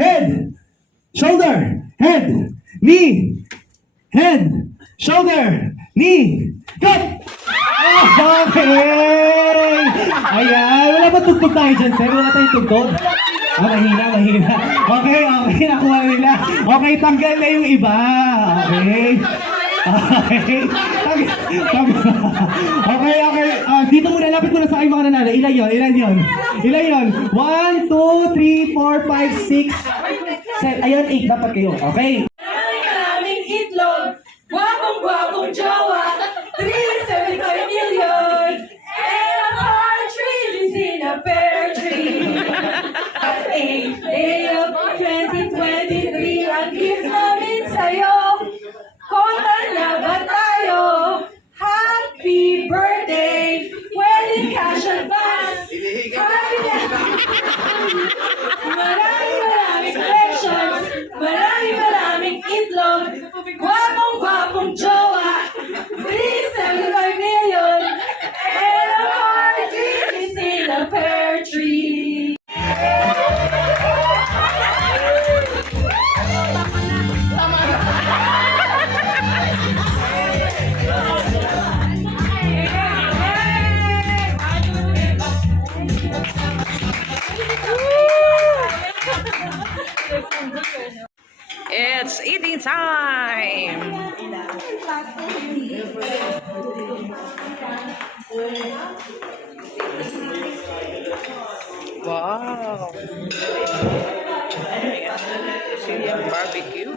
head, shoulder, head, knee, head, shoulder, knee, cut! Okay! Ayan, wala ba tugtog tayo dyan, sir? Wala tayong tugtog? Oh, mahina. Okay, nakuha nila. Okay, tanggal na yung iba. Okay. Okay. Dito muna, lapit muna sa aking mga nanalo. Ilan yon? 1, 2, 3, 4, 5, 6, 7. Ayun, 8 dapat kayo. Okay. Maraming itlog, gwapong jowa, 375 million, and a partridge in a pear tree. At 8 day of 2023, ang gift namin sa'yo, kota na ba tayo? Happy birthday, wedding cash advance. Maraming questions, maraming itlog, gwapong jowa, 375 million, and a partridge in a pear tree. It's eating time! Wow! Chilean barbecue.